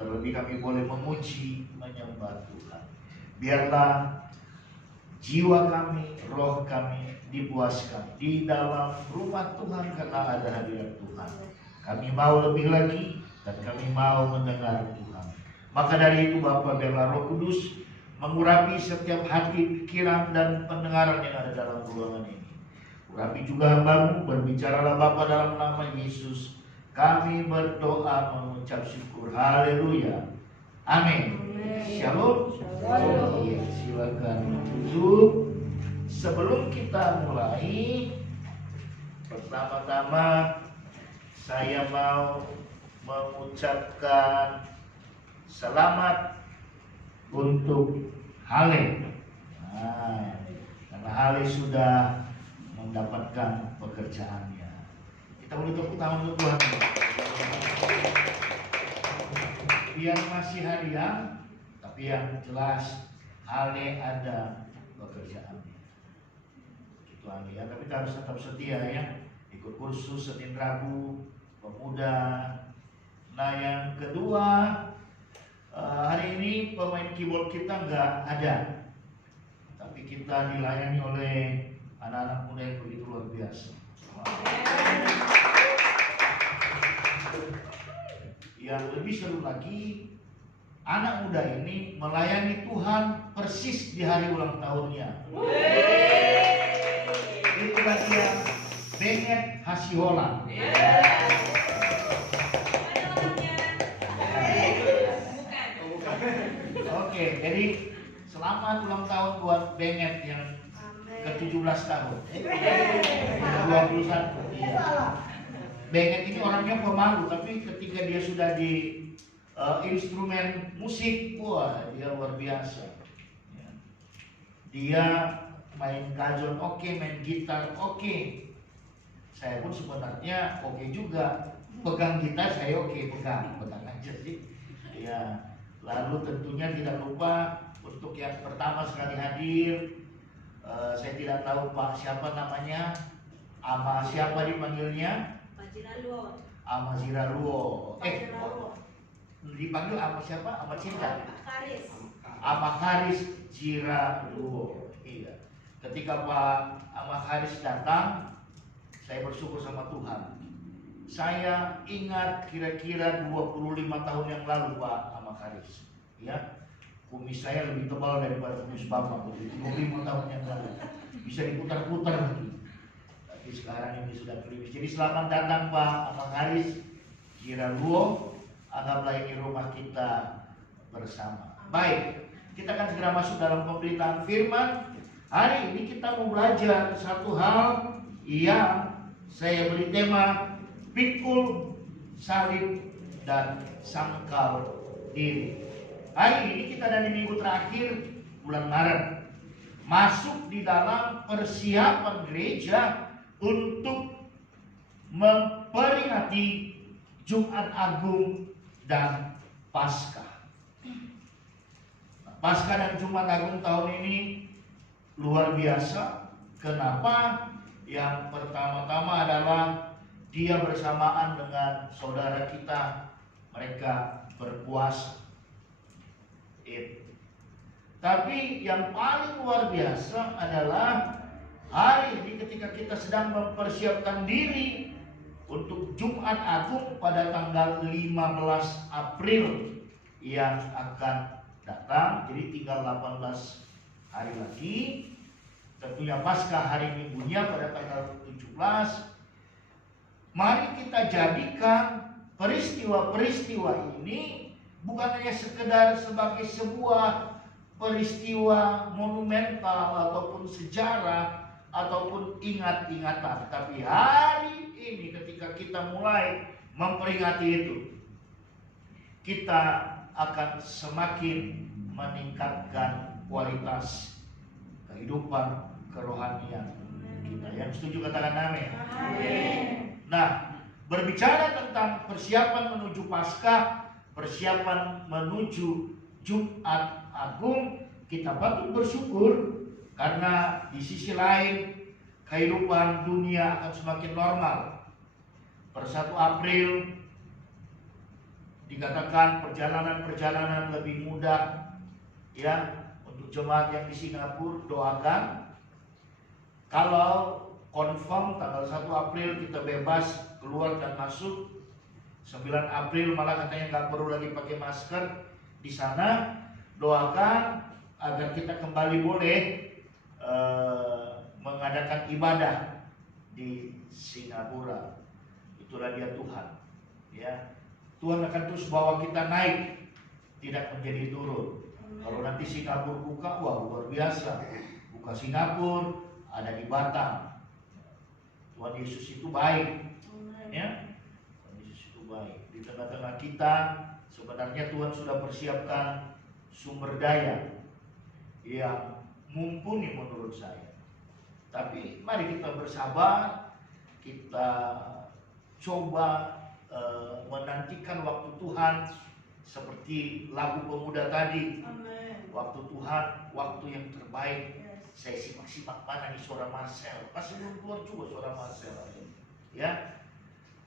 Terlebih kami boleh memuji, menyembah Tuhan. Biarlah jiwa kami, roh kami dipuaskan di dalam rumah Tuhan karena ada hadirat Tuhan. Kami mau lebih lagi dan kami mau mendengar Tuhan. Maka dari itu Bapa, biarlah Roh Kudus mengurapi setiap hati, pikiran, dan pendengaran yang ada dalam ruangan ini. Urapi juga hamba-Mu, berbicaralah Bapa dalam nama Yesus. Kami berdoa mengucap syukur. Haleluya. Amin. Shalom. Iya, silakan duduk. Sebelum kita mulai, pertama-tama saya mau mengucapkan selamat untuk Hale. Karena Hale sudah mendapatkan pekerjaannya. Kita boleh tepuk tangan untuk Tuhan. Biar masih harian, tapi yang jelas Hale ada pekerjaannya. Itu Hale ya, tapi kita harus tetap setia ya. Ikut kursus Senin Rabu pemuda. Nah yang kedua, hari ini pemain keyboard kita nggak ada, tapi kita dilayani oleh anak-anak muda yang begitu luar biasa. Yang lebih seru lagi, anak muda ini melayani Tuhan persis di hari ulang tahunnya. Itulah dia, Benget Hasihola. Oke, jadi selamat ulang tahun buat Benget yang ke-17 tahun. 21. Iya. Benget ini orangnya pemalu, tapi ketika dia sudah di instrumen musik, wah dia luar biasa. Ya. Dia main kajon oke, main gitar oke. Saya pun sebenarnya oke juga. Pegang gitar saya oke, pegang aja sih. Ya. Lalu tentunya tidak lupa untuk yang pertama sekali hadir, saya tidak tahu Pak siapa namanya, Ama siapa dipanggilnya? Ama Ziraluo. Dipanggil Ama siapa? Ama Cinta? Ama Haris Ziraluo. Iya. Ketika Pak Ama Haris datang, saya bersyukur sama Tuhan. Saya ingat kira-kira 25 tahun yang lalu Pak Ama Haris. Ya. Kumis saya lebih tebal daripada kumis Bapak. 25 tahun yang lalu. Bisa diputar-putar lagi. Tapi sekarang ini sudah gerimis. Jadi selamat datang Pak Ama Haris Ziraluo. Anggaplah ini rumah kita bersama. Baik, kita akan segera masuk dalam pemberitaan firman. Hari ini kita mau belajar satu hal yang saya beri tema pikul, salib, dan sangkal diri. Hari ini kita ada di minggu terakhir bulan Maret, masuk di dalam persiapan gereja untuk memperingati Jumat Agung dan Paskah. Paskah dan Jumat Agung tahun ini luar biasa. Kenapa? Yang pertama-tama adalah dia bersamaan dengan saudara kita, mereka berpuasa. Tapi yang paling luar biasa adalah hari ini ketika kita sedang mempersiapkan diri untuk Jumat Agung pada tanggal 15 April yang akan datang. Jadi tinggal 18 hari lagi. Tentunya Paskah hari Minggunya pada tanggal 17. Mari kita jadikan peristiwa-peristiwa ini bukan hanya sekedar sebagai sebuah peristiwa monumental ataupun sejarah ataupun ingat-ingatan, tapi hari ini ketika kita mulai memperingati itu, kita akan semakin meningkatkan kualitas kehidupan kerohanian kita. Yang setuju katakan amin. Nah, berbicara tentang persiapan menuju Paskah, persiapan menuju Jumat Agung, kita patut bersyukur karena di sisi lain kehidupan dunia akan semakin normal. Per 1 April Dikatakan perjalanan-perjalanan lebih mudah ya untuk jemaat yang di Singapura. Doakan kalau confirm tanggal 1 April kita bebas keluar dan masuk. 9 April malah katanya nggak perlu lagi pakai masker di sana. Doakan agar kita kembali boleh mengadakan ibadah di Singapura. Itulah dia Tuhan ya. Tuhan akan terus bawa kita naik, tidak menjadi turun. Kalau nanti Singapura buka, wah luar biasa. Buka Singapura, ada di Batam. Tuhan Yesus itu baik, ya. Tuhan Yesus itu baik. Di tengah-tengah kita, sebenarnya Tuhan sudah persiapkan sumber daya yang mumpuni menurut saya. Tapi mari kita bersabar, kita coba menantikan waktu Tuhan seperti lagu pemuda tadi. Amen. Waktu Tuhan, waktu yang terbaik. Yes. Saya simak-simak mana nih suara Marcel. Pasti belum keluar juga suara Marcel. Ya,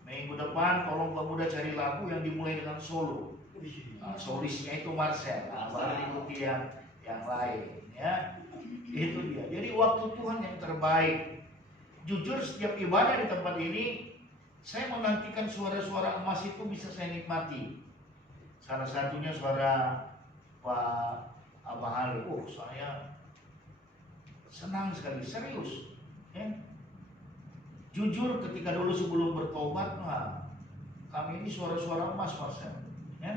minggu depan tolong pemuda cari lagu yang dimulai dengan solo. Solisnya itu Marcel. Baru diikuti yang lain. Ya, itu dia. Jadi waktu Tuhan yang terbaik. Jujur setiap ibadah di tempat ini, saya menantikan suara-suara emas itu bisa saya nikmati. Salah satunya suara Pak Abah Ali. Oh, saya senang sekali, serius. Ya. Jujur ketika dulu sebelum bertobat, kami ini suara-suara emas, Mas. Ya.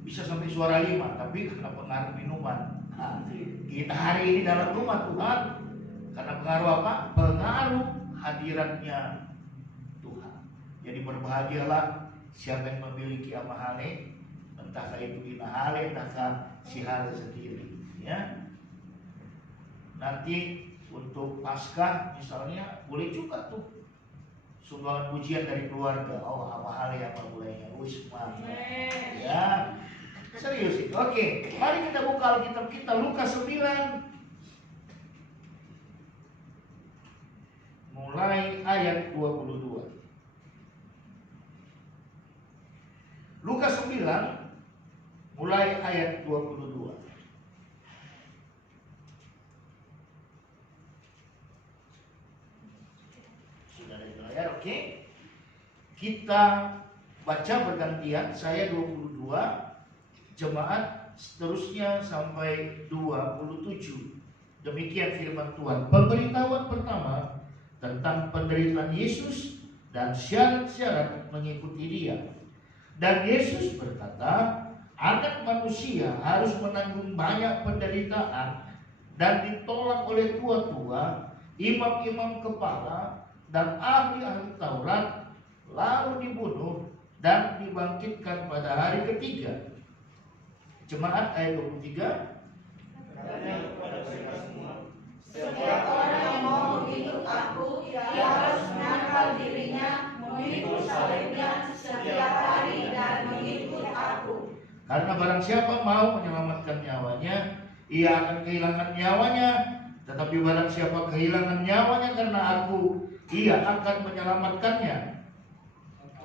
Bisa sampai suara 5, tapi karena pengaruh minuman. Kita hari ini dalam rumah Tuhan, karena pengaruh apa? Pengaruh hadiratnya Tuhan. Jadi berbahagialah siapa yang memiliki amahale, entahkah itu inahale, entahkah si hale sendiri. Ya. Nanti untuk Paskah misalnya boleh juga tuh sumbangan pujian dari keluarga. Oh, amahale apa mulainya? Semangat. Ya. Serius itu. Oke, mari kita buka Alkitab kita Lukas 9. Mulai ayat 22. Lukas 9 mulai ayat 22. Sudah ada di layar, oke? Kita baca bergantian, saya 22, jemaat seterusnya sampai 27. Demikian firman Tuhan. Pemberitahuan pertama tentang penderitaan Yesus dan syarat-syarat mengikuti Dia. Dan Yesus berkata, Anak manusia harus menanggung banyak penderitaan dan ditolak oleh tua-tua, imam-imam kepala, dan ahli-ahli Taurat, lalu dibunuh dan dibangkitkan pada hari ketiga. Jemaat ayat 23. Setiap orang yang mau mengikut aku, ia harus menangkal dirinya, memikul salibnya setiap hari dan mengikut aku. Karena barang siapa mau menyelamatkan nyawanya, ia akan kehilangan nyawanya. Tetapi barang siapa kehilangan nyawanya karena aku, ia akan menyelamatkannya.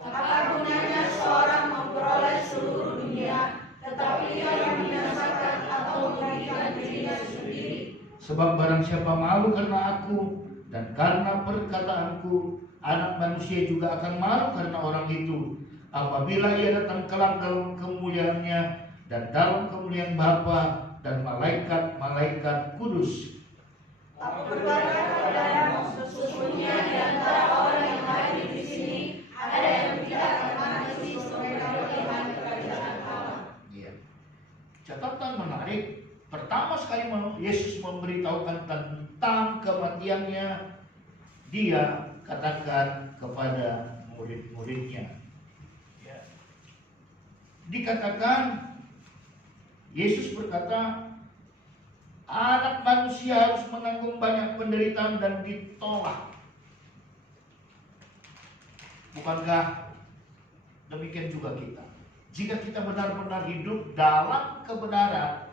Apa gunanya seorang memperoleh seluruh dunia, tetapi ia membinasakan atau merugikan dirinya sendiri? Sebab barang siapa malu karena aku dan karena perkataanku, Anak manusia juga akan malu karena orang itu, apabila ia datang kelak dalam kemuliaannya dan dalam kemuliaan Bapa dan malaikat-malaikat kudus. Aku berkata kepadamu, sesungguhnya di antara orang yang hadir di sini ada yang tidak akan mati sebelum beriman kerajaan Allah. Ya. Catatan menarik. Pertama sekali Yesus memberitahukan tentang kematiannya. Dia katakan kepada murid-muridnya. Ya. Dikatakan, Yesus berkata, Anak manusia harus menanggung banyak penderitaan dan ditolak. Bukankah demikian juga kita? Jika kita benar-benar hidup dalam kebenaran,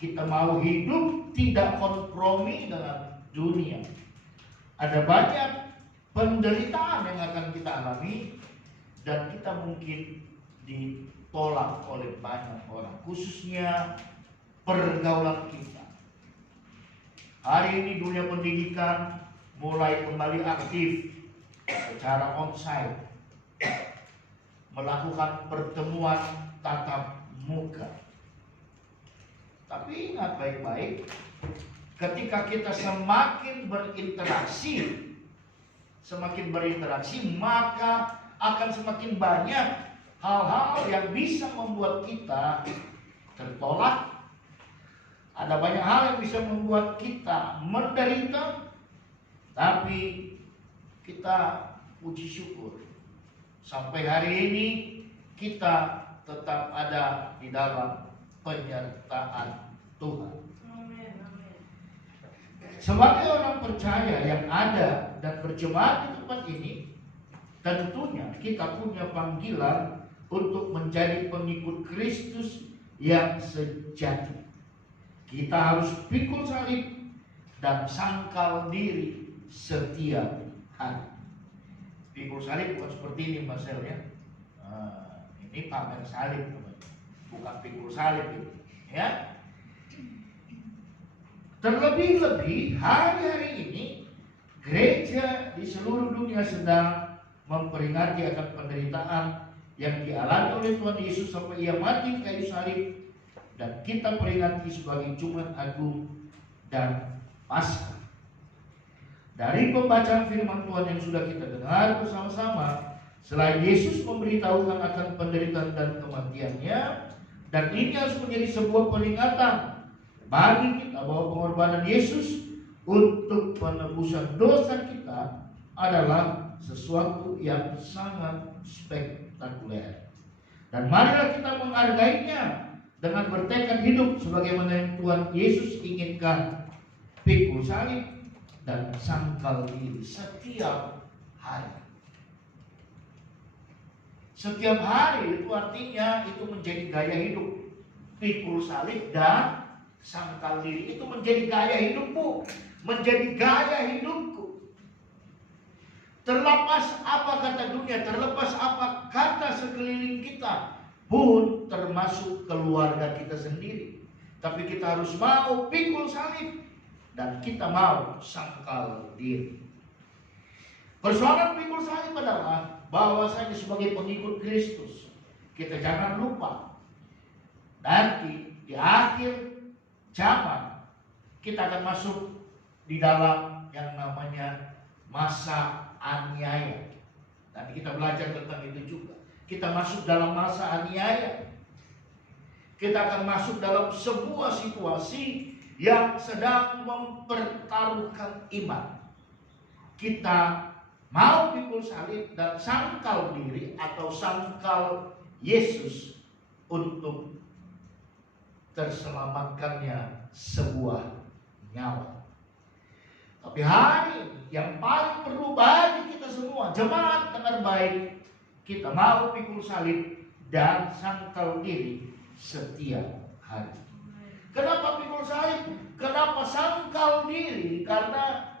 kita mau hidup tidak kompromi dengan dunia. Ada banyak penderitaan yang akan kita alami dan kita mungkin tertolak oleh banyak orang, khususnya pergaulan kita. Hari ini dunia pendidikan mulai kembali aktif secara onsite, melakukan pertemuan tatap muka. Tapi ingat baik-baik, ketika kita semakin berinteraksi, maka akan semakin banyak hal-hal yang bisa membuat kita tertolak. Ada banyak hal yang bisa membuat kita menderita, tapi kita puji syukur sampai hari ini kita tetap ada di dalam penyertaan Tuhan. Sebagai orang percaya yang ada dan berjemaat di tempat ini, tentunya kita punya panggilan untuk menjadi pengikut Kristus yang sejati. Kita harus pikul salib dan sangkal diri setiap hari. Pikul salib bukan seperti ini Marcel ya. Ini pamer salib, bukan pikul salib ini, ya. Terlebih-lebih hari-hari ini gereja di seluruh dunia sedang memperingati akan penderitaan yang dialami oleh Tuhan Yesus sampai Ia mati di kayu salib, dan kita peringati sebagai Jumat Agung dan Paskah. Dari pembacaan firman Tuhan yang sudah kita dengar bersama-sama, selain Yesus memberitahukan akan penderitaan dan kematiannya, dan ini harus menjadi sebuah peringatan bagi kita bahwa pengorbanan Yesus untuk penebusan dosa kita adalah sesuatu yang sangat spektakuler. Dan marilah kita menghargainya dengan bertekad hidup sebagaimana yang Tuhan Yesus inginkan. Pikul salib dan sangkal diri setiap hari. Setiap hari itu artinya itu menjadi gaya hidup. Pikul salib dan sangkal diri itu menjadi gaya hidupmu, menjadi gaya hidupku. Terlepas apa kata dunia, terlepas apa kata sekeliling kita, pun termasuk keluarga kita sendiri. Tapi kita harus mau pikul salib dan kita mau sangkal diri. Persoalan pikul salib adalah bahwasanya sebagai pengikut Kristus, kita jangan lupa nanti di akhir zaman kita akan masuk di dalam yang namanya masa aniaya. Nanti kita belajar tentang itu juga. Kita masuk dalam masa aniaya. Kita akan masuk dalam sebuah situasi yang sedang mempertaruhkan iman. Kita mau pikul salib dan sangkal diri atau sangkal Yesus untuk terselamatkannya sebuah nyawa. Tapi hari yang paling perlu bagi kita semua, jemaat dengar baik, kita mau pikul salib dan sangkal diri setiap hari. Kenapa pikul salib? Kenapa sangkal diri? Karena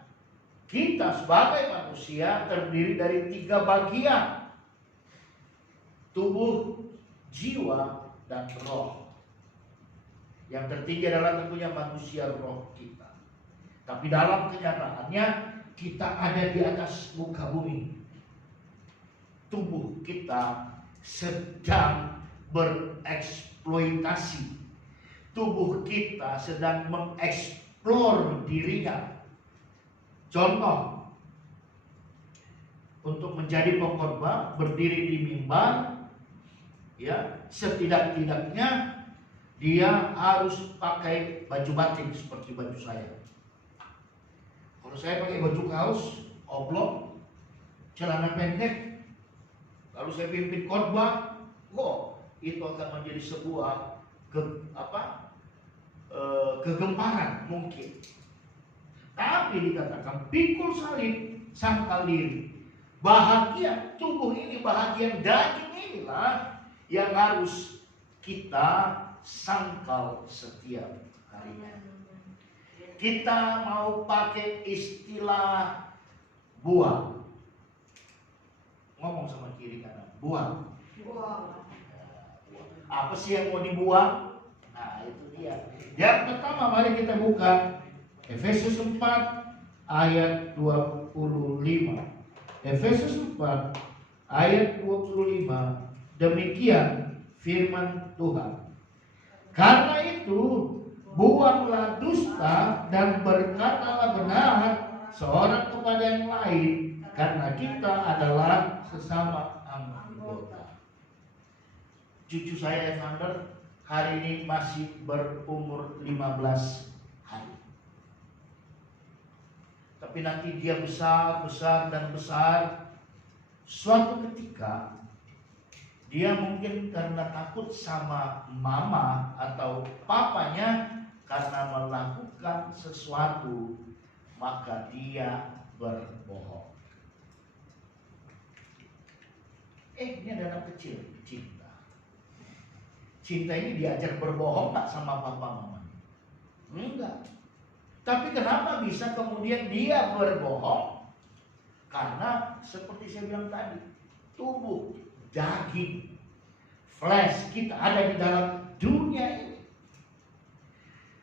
kita sebagai manusia terdiri dari 3 bagian: tubuh, jiwa, dan roh. Yang tertinggi adalah tentunya manusia roh kita. Tapi dalam kenyataannya kita ada di atas muka bumi. Tubuh kita sedang bereksploitasi. Tubuh kita sedang mengeksplor dirinya. Contoh, untuk menjadi pengkhotbah berdiri di mimbar, ya, setidak-tidaknya dia harus pakai baju batik seperti baju saya. Kalau saya pakai baju kaos, oblong, celana pendek, lalu saya pimpin khotbah, itu akan menjadi sebuah kegemparan mungkin. Tapi dikatakan pikul salib, sangkal diri. Bahagian tubuh ini, bahagian daging inilah yang harus kita sangkal setiap harinya. Kita mau pakai istilah buang. Ngomong sama kiri kanan, buang. Apa sih yang mau dibuang? Nah, itu dia. Yang pertama, mari kita buka Efesus 4 ayat 25. Efesus 4 ayat 25. Demikian firman Tuhan. Karena itu, buanglah dusta dan berkatalah benar seorang kepada yang lain, karena kita adalah sesama anggota. Cucu saya Evander hari ini masih berumur 15 hari. Tapi nanti dia besar dan besar. Suatu ketika dia mungkin karena takut sama mama atau papanya karena melakukan sesuatu, maka dia berbohong. Ini ada anak kecil, Cinta. Cinta ini diajar berbohong gak sama papa mama? Enggak. Tapi kenapa bisa kemudian dia berbohong? Karena seperti saya bilang tadi, tubuh, daging, flesh kita ada di dalam dunia ini.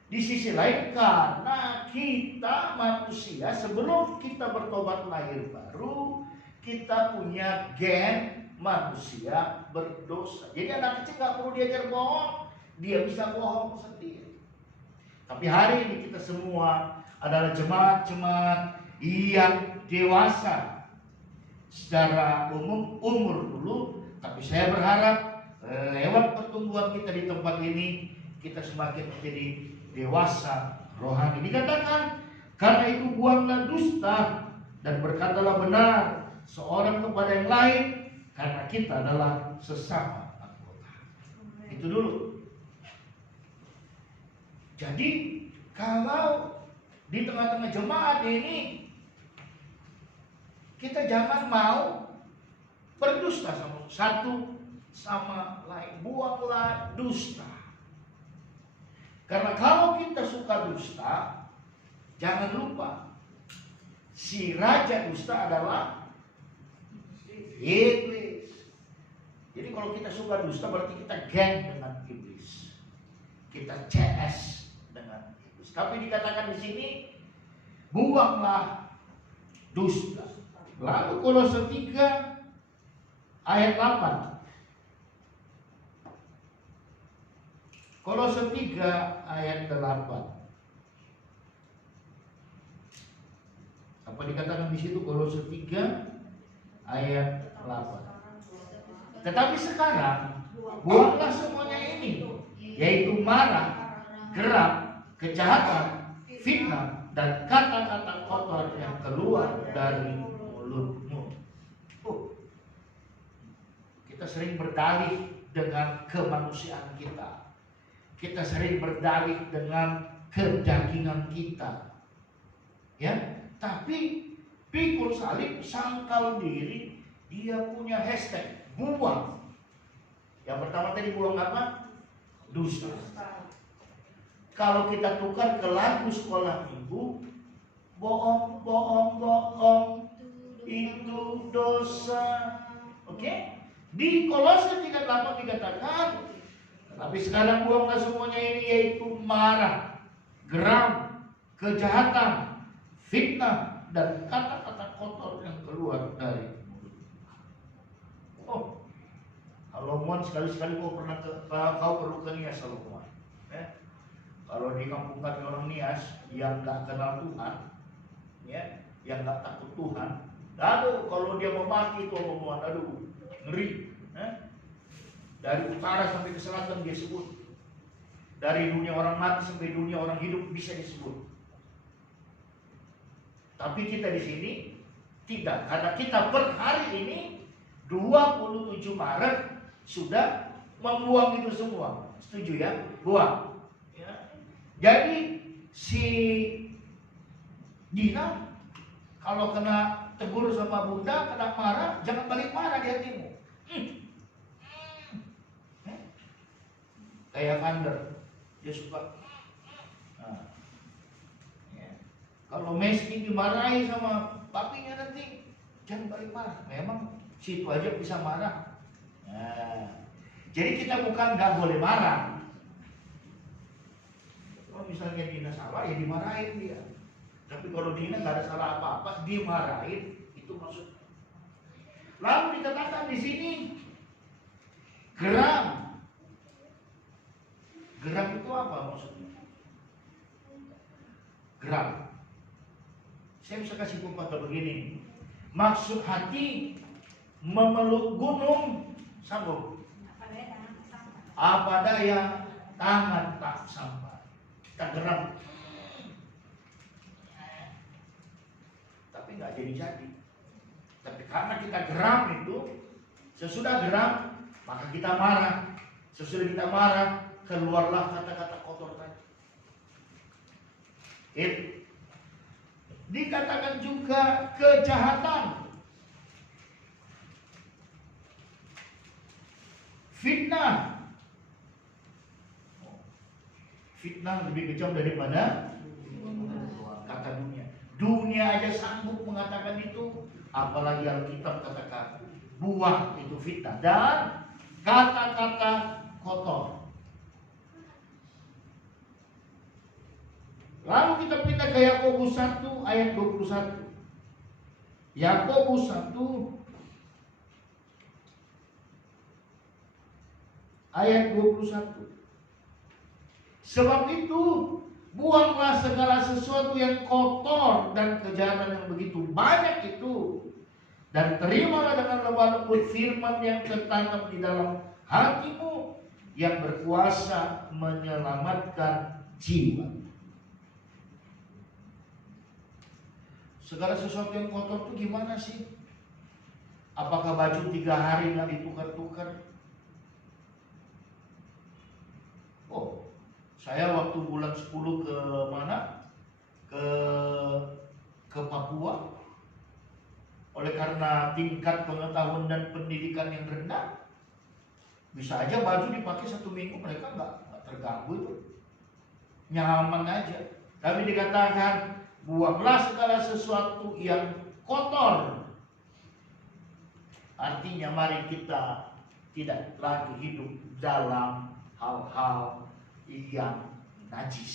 Di sisi lain, karena kita manusia, sebelum kita bertobat lahir baru, kita punya gen manusia berdosa. Jadi anak kecil gak perlu diajar bohong, dia bisa bohong sendiri. Tapi hari ini kita semua adalah jemaat-jemaat yang dewasa secara umur dulu. Tapi saya berharap lewat pertumbuhan kita di tempat ini, kita semakin menjadi dewasa rohani. Dikatakan, karena itu buanglah dusta dan berkatalah benar seorang kepada yang lain, karena kita adalah sesama anggota. Itu dulu. Jadi kalau di tengah-tengah jemaat ini kita jangan mau berdusta satu sama lain. Buanglah dusta. Karena kalau kita suka dusta, jangan lupa si raja dusta adalah iblis. Jadi kalau kita suka dusta berarti kita geng dengan iblis. Kita CS dengan iblis. Tapi dikatakan di sini, buanglah dusta. Lalu Kolose 3 ayat 8. Kolose 3 ayat 8. Apa dikatakan di situ? Kolose 3 ayat 8. Tetapi sekarang buanglah semuanya ini, yaitu marah, geram, kejahatan, fitnah, dan kata-kata kotor yang keluar dari mulutmu. Kita sering berdalih dengan kemanusiaan kita. Kita sering berdalih dengan kedagingan kita. Ya, tapi pikul salib, sangkal diri, dia punya hashtag buang. Yang pertama tadi buang apa? Dusta. Kalau kita tukar ke lagu sekolah minggu, bohong, bohong, bohong, itu dosa. Oke? Di Kolose 3:8 dikatakan, tapi sekarang buanglah semuanya ini, yaitu marah, geram, kejahatan, fitnah, dan kata-kata kotor yang keluar dari mulut. Oh, Salomon sekali-sekali kau perlu ke Nias, Salomon. Kalau di kampung kami orang Nias yang gak kenal Tuhan, ya, yang gak takut Tuhan, aduh, kalau dia mau mati itu omongan, aduh, ngeri. Dari utara sampai ke selatan dia sebut. Dari dunia orang mati sampai dunia orang hidup bisa disebut. Tapi kita di sini tidak, karena kita per hari ini 27 Maret sudah membuang itu semua. Setuju ya? Buang. Ya. Jadi si Dina kalau kena tegur sama bunda, kena marah, jangan balik marah di hatimu. Kayak Vander, dia suka. Nah, ya. Kalau Messi dimarahi sama papinya nanti, jangan balik marah. Memang situ aja bisa marah. Nah, Jadi kita bukan nggak boleh marah. Kalau misalnya Dina salah ya dimarahin dia. Tapi kalau Dina nggak ada salah apa-apa dimarahin, itu maksudnya. Lalu dikatakan di sini geram. Geram itu apa maksudnya? Geram. Saya bisa kasih contoh begini. Maksud hati memeluk gunung, sanggup. Apa daya tangan tak sampai. Kita geram. Tapi nggak jadi. Tapi karena kita geram itu, sesudah geram maka kita marah. Sesudah kita marah, keluarlah kata-kata kotor tadi. Dikatakan juga kejahatan, fitnah. Fitnah lebih kejam daripada kata dunia. Dunia aja sanggup mengatakan itu, apalagi Alkitab katakan buang itu fitnah dan kata-kata kotor. Lalu kita pindah ke Yakobus 1 ayat 21. Yakobus 1 ayat 21. Sebab itu buanglah segala sesuatu yang kotor dan kejahatan yang begitu banyak itu, dan terimalah dengan lemah lembut firman yang tertanam di dalam hatimu, yang berkuasa menyelamatkan jiwa. Segala sesuatu yang kotor itu gimana sih? Apakah baju 3 hari nggak ditukar-tukar? Oh, saya waktu bulan 10 ke mana? Ke Papua. Oleh karena tingkat pengetahuan dan pendidikan yang rendah, bisa aja baju dipakai 1 minggu mereka nggak terganggu itu, nyaman aja. Tapi dikatakan buanglah segala sesuatu yang kotor. Artinya mari kita tidak lagi hidup dalam hal-hal yang najis.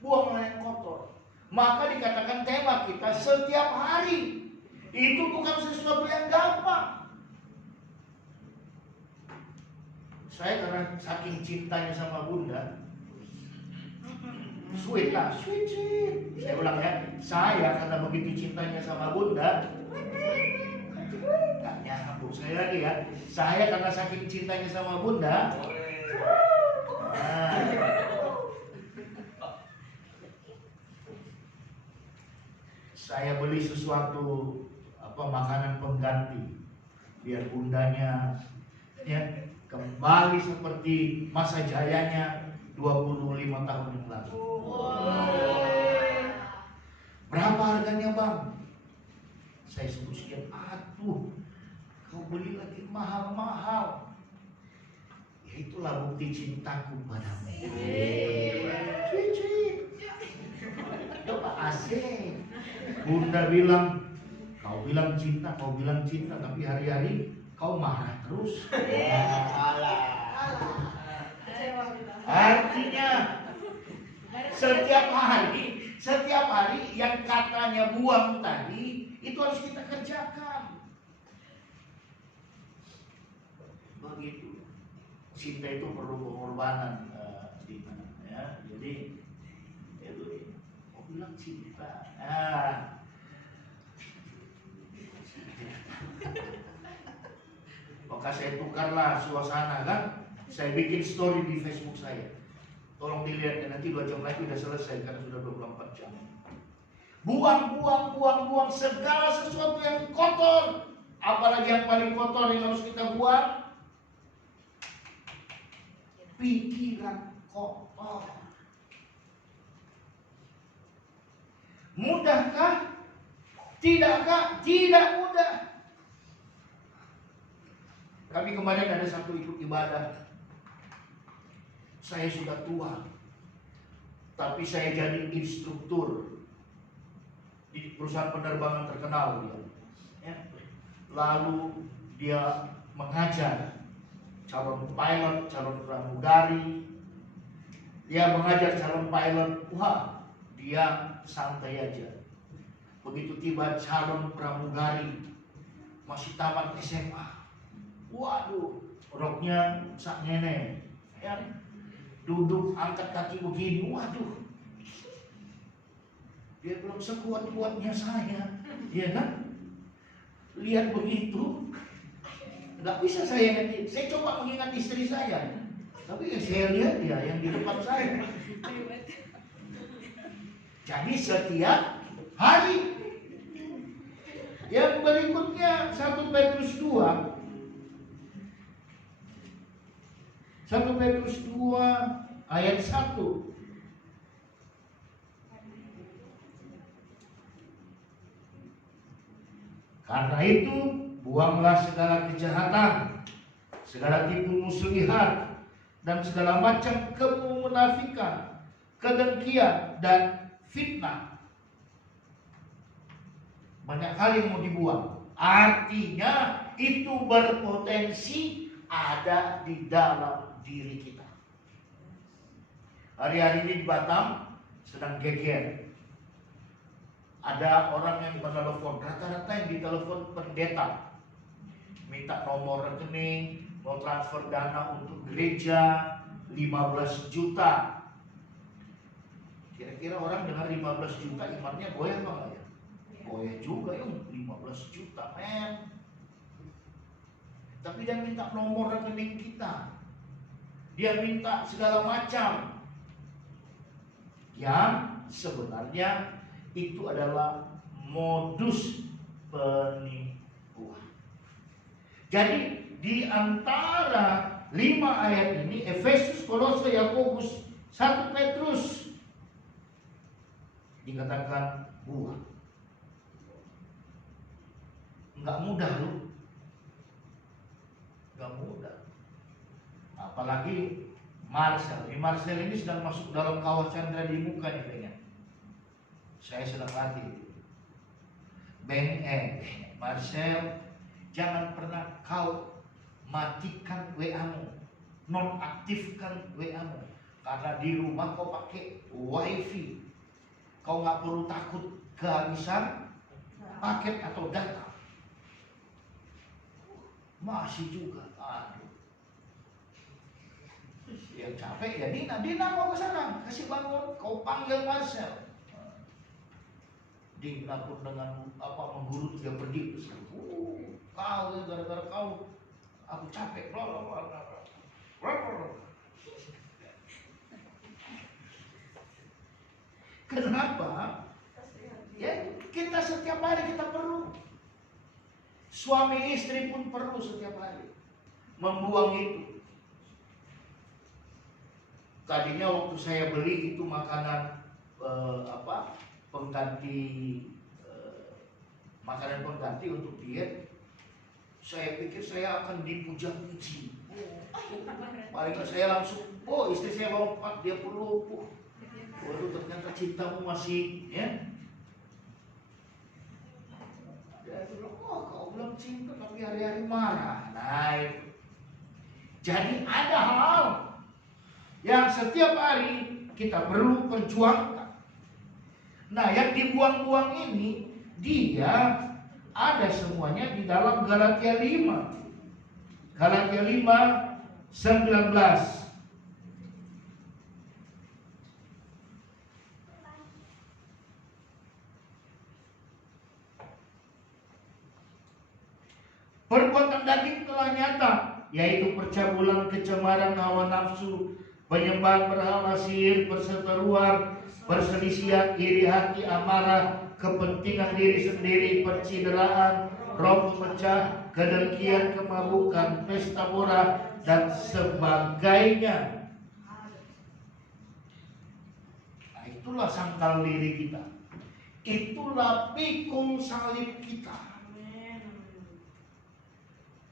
Buanglah yang kotor. Maka dikatakan tema kita setiap hari. Itu bukan sesuatu yang gampang. Saya karena saking cintanya sama Bunda, sweet lah, sweet. Saya ulang ya, saya karena begitu cintanya sama Bunda, gak nyambung sekali lagi ya. Saya karena saking cintanya sama Bunda, saya beli sesuatu makanan pengganti biar Bundanya ya kembali seperti masa jayanya 25 tahun yang lalu. Berapa harganya bang? Saya sebut sekian. Aduh, kau beli lagi mahal-mahal. Ya itulah bukti cintaku padamu. Coba asik. Bunda bilang, kau bilang cinta, tapi hari-hari kau marah terus. Artinya setiap hari yang katanya buang tadi itu harus kita kerjakan. Begitu. Cinta itu perlu pengorbanan, ya. Jadi itu mau bilang cinta. Maka saya tukarlah suasana kan. Saya bikin story di Facebook saya. Tolong dilihat ya, nanti 2 jam lagi udah selesai karena sudah 24 jam. Buang segala sesuatu yang kotor. Apalagi yang paling kotor yang harus kita buang? Pikiran kotor. Mudahkah? Tidakkah? Tidak mudah. Kami kemarin ada satu ikut ibadah. Saya sudah tua, tapi saya jadi instruktur di perusahaan penerbangan terkenal dia. Ya. Lalu dia mengajar calon pilot, calon pramugari. Dia mengajar calon pilot, wah dia santai aja. Begitu tiba calon pramugari, masih tamat SMA, waduh, roknya sak nenek, ya, duduk angkat kaki begini, waduh, dia belum sekuat-kuatnya saya, ya kan? Lihat begitu, nggak bisa saya nanti. Saya coba mengingat istri saya, tapi yang saya lihat dia yang di depan saya. Jadi setiap hari. Yang berikutnya 1 Petrus 2. 1 Petrus 2 ayat 1. Karena itu buanglah segala kejahatan, segala tipu muslihat, dan segala macam kemunafikan, kedengkian, dan fitnah. Banyak hal yang mau dibuang. Artinya itu berpotensi ada di dalam diri kita. Hari-hari ini di Batam sedang geger. Ada orang yang menelepon, rata-rata yang ditelepon pendeta, minta nomor rekening, mau transfer dana untuk gereja 15 juta. Kira-kira orang dengar 15 juta imannya goyah apa enggak ya? Goyah juga ya, 15 juta men. Tapi dia minta nomor rekening kita, dia minta segala macam, yang sebenarnya itu adalah modus penipuan. Jadi di antara 5 ayat ini, Efesus, Kolose, Yakobus, 1 Petrus, dikatakan buah. Nggak mudah loh, nggak mudah. Apalagi Marcel. Marcel ini sedang masuk dalam kawah Chandra di muka nih kayaknya. Saya sedang latih. Marcel, jangan pernah kau matikan WA-mu, nonaktifkan WA-mu, karena di rumah kau pakai wifi. Kau nggak perlu takut kehabisan paket atau data. Masih juga, aduh. Yang capek ya Dina mau ke sana, kasih bangun, kau panggil Marcel. Dina pun dengan menggurut dia pergi. Kau gara-gara kau, aku capek. Kenapa? Ya kita setiap hari kita perlu. Suami istri pun perlu setiap hari membuang itu. Tadinya waktu saya beli itu makanan pengganti makanan pengganti untuk diet, saya pikir saya akan dipuja-puji. Paling saya langsung, istri saya lompat, dia peluk. Waduh, ternyata cintamu masih, ya. Dia bilang, kau bilang cinta tapi hari-hari marah. Nah itu. Jadi ada hal yang setiap hari kita perlu perjuangkan. Nah yang dibuang-buang ini, dia ada semuanya di dalam Galatia 5. Galatia 5:19. Perbuatan daging telah nyata, yaitu percabulan, kecemaran, hawa nafsu, penyembahan berhala, sihir, perseteruan, perselisihan, iri hati, amarah, kepentingan diri sendiri, percideraan, roh pecah, kedengkian, kemabukan, pesta pora, dan sebagainya. Nah, itulah sangkal diri kita. Itulah pikul salib kita.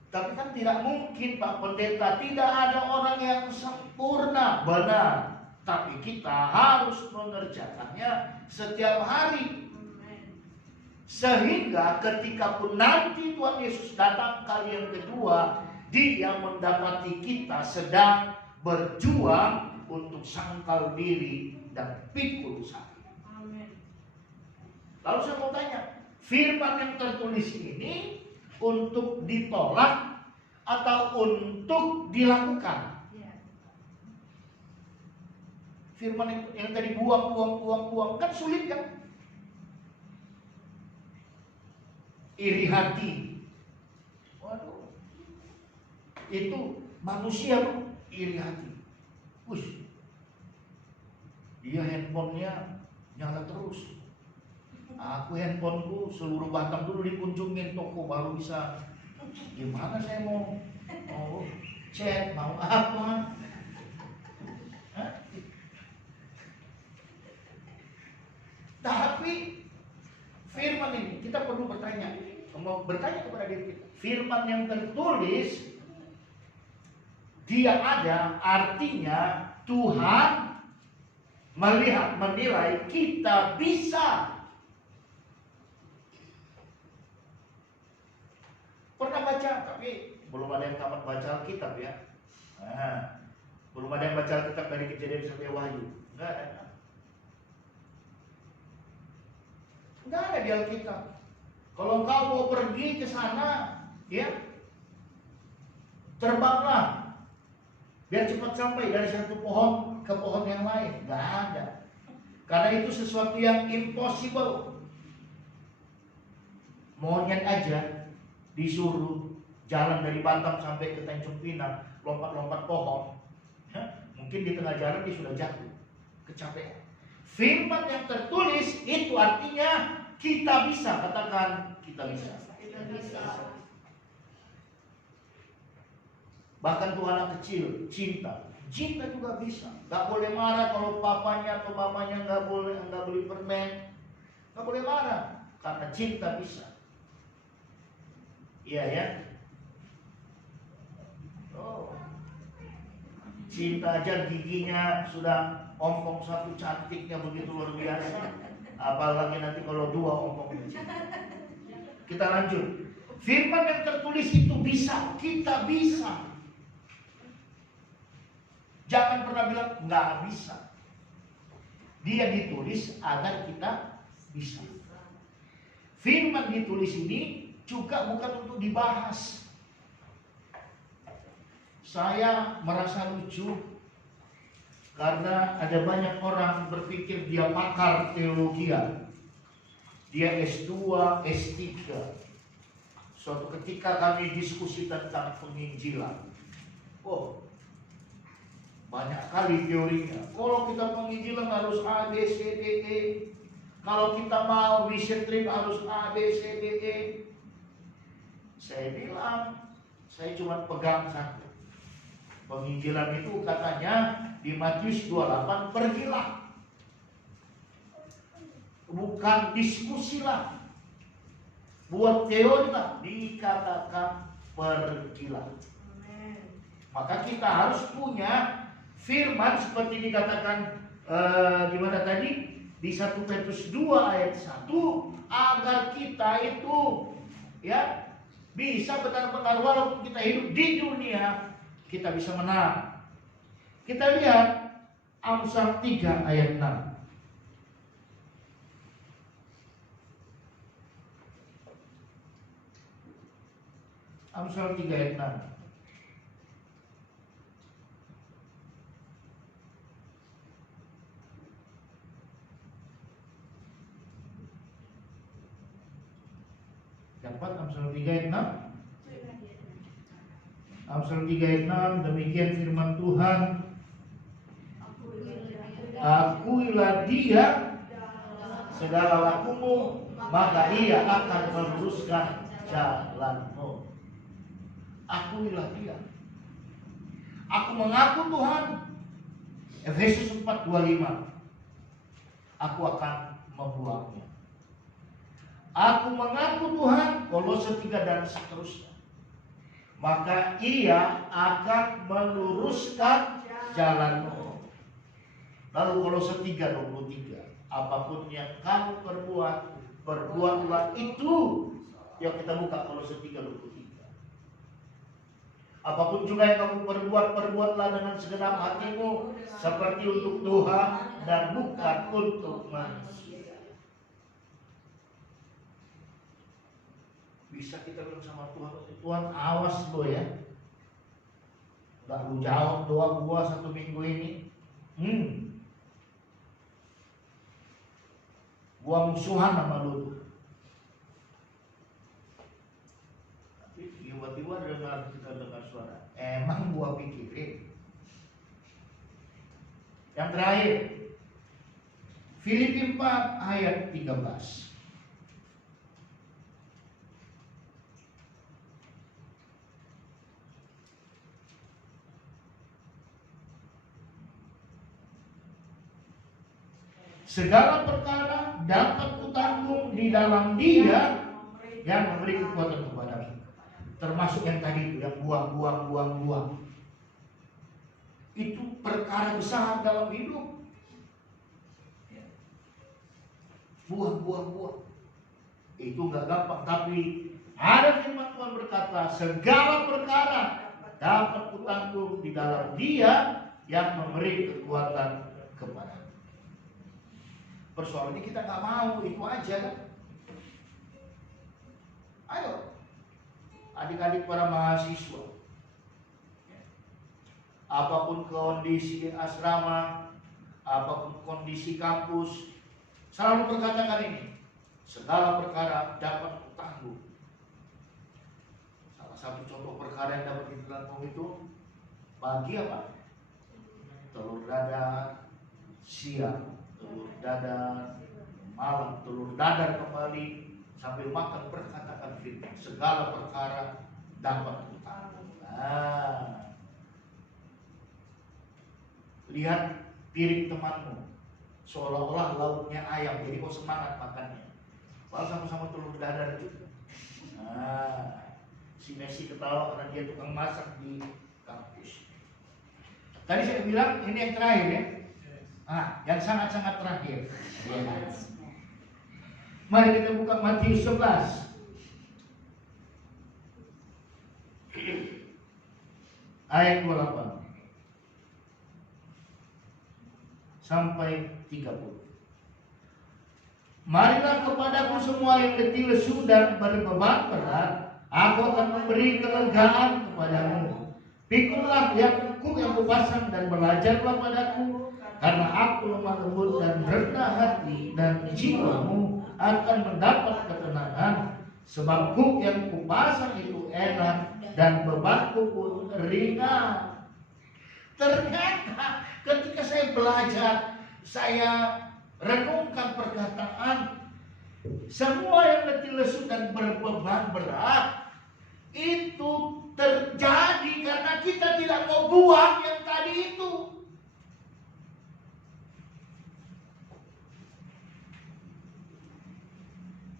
Tapi kan tidak mungkin Pak Pendeta, tidak ada orang yang sempurna, benar. Tapi kita harus mengerjakannya setiap hari. Sehingga ketika pun nanti Tuhan Yesus datang kali yang kedua, Dia mendapati kita sedang berjuang untuk sangkal diri dan pikul sakit. Lalu saya mau tanya, firman yang tertulis ini untuk ditolak atau untuk dilakukan? Firman yang tadi buang kan sulit kan? Iri hati. Waduh. Itu manusia iri hati. Wush. Dia handphonenya nyala terus. Aku handphoneku seluruh batang dulu dikunjungin toko baru bisa. Gimana saya mau chat, mau apa? Hah? Tapi firman ini kita perlu bertanya kepada diri kita. Firman yang tertulis dia ada, artinya Tuhan melihat, menilai kita bisa. Pernah baca, tapi belum ada yang tamat baca Alkitab ya. Belum ada yang baca Alkitab dari Kejadian sampai Wahyu. Enggak ada. Enggak ada di Alkitab. Kalau kau mau pergi ke sana, ya, terbanglah biar cepat sampai dari satu pohon ke pohon yang lain. Enggak ada. Karena itu sesuatu yang impossible. Monyet aja disuruh jalan dari Batam sampai ke Tanjung Pinang, lompat-lompat pohon, ya, mungkin di tengah jalan dia sudah jatuh, kecapean. Firman yang tertulis itu artinya kita bisa, katakan kita bisa. Bahkan tuh anak kecil cinta juga bisa. Gak boleh marah kalau papanya atau mamanya gak beli permen, gak boleh marah karena cinta bisa. Iya ya. Cinta aja giginya sudah ompong satu, cantiknya begitu luar biasa. Apalagi nanti kalau dua ompong. Kita lanjut. Firman yang tertulis itu bisa, kita bisa. Jangan pernah bilang nggak bisa. Dia ditulis agar kita bisa. Firman ditulis ini juga bukan untuk dibahas. Saya merasa lucu karena ada banyak orang berpikir dia pakar teologi. Dia S2, S3. Suatu ketika kami diskusi tentang penginjilan. Banyak kali teorinya. Kalau kita penginjilan harus A, B, C, D, E. Kalau kita mau mission trip harus A, B, C, D, E. Saya bilang, saya cuma pegang satu. Penginjilan itu katanya di Matius 28, pergilah. Bukan diskusilah. Buat teori lah, dikatakan pergilah. Maka kita harus punya firman seperti dikatakan di mana tadi? Di 1 Petrus 2 ayat 1, agar kita itu ya bisa benar-benar walaupun kita hidup di dunia, kita bisa menang. Kita lihat Amsal 3 ayat 6. Amsal 3 ayat 6. Dapat Amsal 3 ayat 6. Amsal 3 ayat 6, demikian firman Tuhan. Akuilah dia segala lakumu, maka ia akan meluruskan jalanmu. Akuilah dia. Aku mengaku Tuhan. Efesus 4:25. Aku akan membuangnya. Aku mengaku Tuhan, Kolose 3 dan seterusnya. Maka ia akan meluruskan jalanmu. Lalu Kolose 3:23. Apapun yang kamu perbuat, perbuatlah itu. Yang kita buka Kolose 3:23. Apapun juga yang kamu perbuat, perbuatlah dengan segenap hatimu, seperti untuk Tuhan dan bukan untuk manusia. Bisa kita bilang sama Tuhan, Tuhan awas lo ya, gak lu jawab doa gua 1 minggu ini. Gua musuhan sama lu. Tapi tiba-tiba kita dengar suara, emang gua pikirin. Yang terakhir, Filipi 4 ayat 13. Segala perkara dapat kutanggung di dalam Dia yang memberi kekuatan kepadamu. Termasuk yang tadi itu, yang buang. Itu perkara besar dalam hidup. Buang. Itu gak gampang, tapi ada firman Tuhan berkata, segala perkara dapat kutanggung di dalam Dia yang memberi kekuatan kepadamu. Persoalannya kita nggak mau, itu aja kan. Ayo, adik-adik para mahasiswa, apapun kondisi asrama, apapun kondisi kampus, selalu perkatakan ini, segala perkara dapat kutanggung. Salah satu contoh perkara yang dapat ditanggung itu pagi apa? Telur dadar, siang telur dadar, malam telur dadar kembali, sambil makan perkatakan firman, segala perkara dapat kutanggung. Lihat piring temanmu, seolah-olah lauknya ayam, jadi kau semangat makannya. Padahal sama-sama telur dadar juga. Si Messi ketawa karena dia tukang masak di kampus. Tadi saya bilang ini yang terakhir ya. Yang sangat-sangat terakhir. Mari kita buka Matius 11. Ayat 28 sampai 30. Marilah kepadaku semua yang letih lesu dan berbeban berat, aku akan memberi kelegaan kepadamu. Pikulah yakku yang kupasang dan belajarlah padaku, karena aku lemah lembut dan rendah hati, dan jiwamu akan mendapat ketenangan. Sebab kuk yang kupasang itu enak dan bebanku pun ringan. Ternyata ketika saya belajar, saya renungkan perkataan, semua yang letih lesu dan berbeban berat itu terjadi karena kita tidak mau buang yang tadi itu.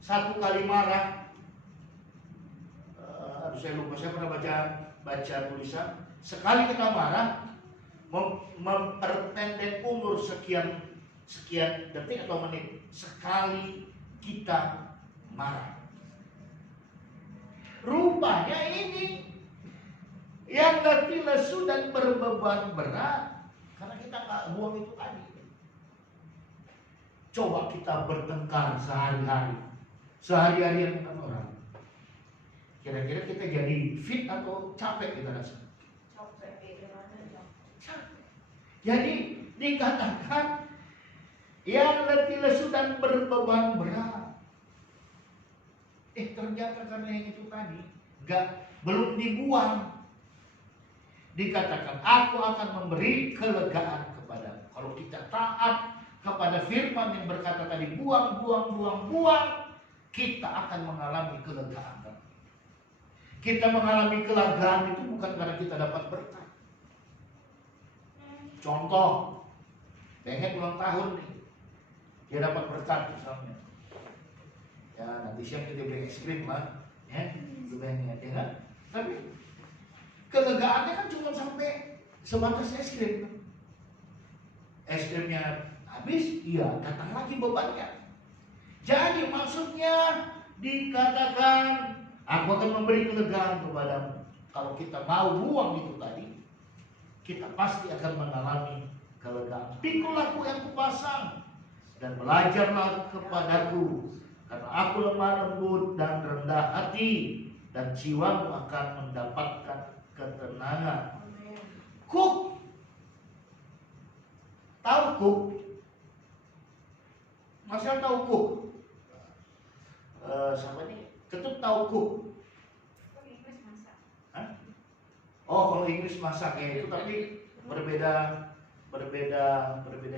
Satu kali marah, saya lupa, saya pernah baca tulisan, sekali kita marah memperpendek umur sekian detik atau menit. Sekali kita marah, rupanya ini yang letih lesu dan berbeban berat karena kita nggak buang itu tadi. Coba kita bertengkar sehari-hari dengan orang, kira-kira kita jadi fit atau capek kita rasa? Capek. Jadi dikatakan yang letih lesu dan berbeban berat. Ternyata karena yang itu tadi belum dibuang. Dikatakan aku akan memberi kelegaan kepadamu. Kalau kita taat kepada firman yang berkata tadi buang, kita akan mengalami kelegaan. Kita mengalami kelegaan itu bukan karena kita dapat berkat. Contoh, pengen ulang tahun nih, dia dapat berkat misalnya. Ya nanti siang kita beli es krim lah, ya, ya kan? Tapi kelegaannya kan cuma sampai sebatas es krim. Es krimnya habis, iya datang lagi bebannya. Jadi maksudnya dikatakan aku akan memberi kelegaan kepadamu. kalau kita mau buang itu tadi, kita pasti akan mengalami kelegaan. Pikulah kuk yang kupasang dan belajarlah kepadaku, karena aku lemah lembut dan rendah hati, dan jiwamu akan mendapatkan ketenangan. Kuk, tahu kuk? Masih tahu kuk? Sama nih, Ketut tahu kuk? Hah? Oh, kalau Inggris masak ya itu, tapi berbeda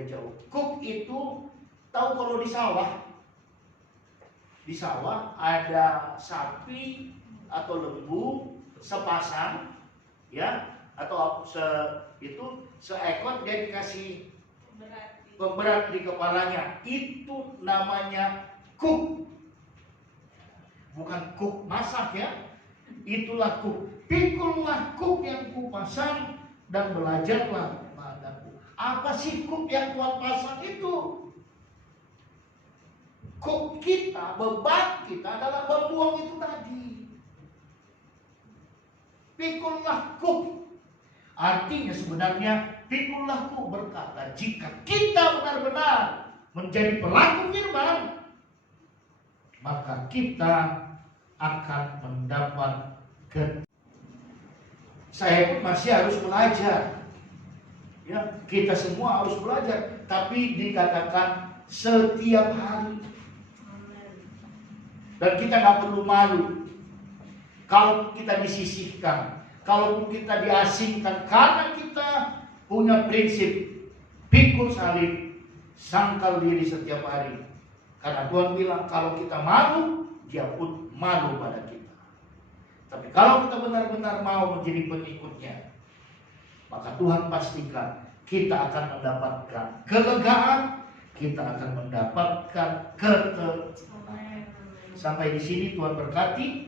jauh. Kuk itu tahu kalau di sawah ada sapi atau lembu sepasang, ya, atau seekor, dia dikasih pemberat di kepalanya, itu namanya kuk. Bukan kuk masak ya, itulah kuk. Pikullah kuk yang kupasang dan belajarlah padaku. Apa sih kuk yang Tuhan pasang itu? Kuk kita, beban kita adalah membuang itu tadi. Pikullah kuk. Artinya sebenarnya pikullah kuk berkata, jika kita benar-benar menjadi pelaku firman, maka kita akan mendapat Saya pun masih harus belajar. Ya, kita semua harus belajar, tapi dikatakan setiap hari. Dan kita nggak perlu malu kalau kita disisihkan, kalaupun kita diasingkan, karena kita punya prinsip pikul salib, sangkal diri setiap hari. Karena Tuhan bilang kalau kita malu, Dia pun malu pada kita. Tapi kalau kita benar-benar mau menjadi pengikutnya, maka Tuhan pastikan kita akan mendapatkan kelegaan, kita akan mendapatkan ketenangan. Sampai di sini Tuhan berkati.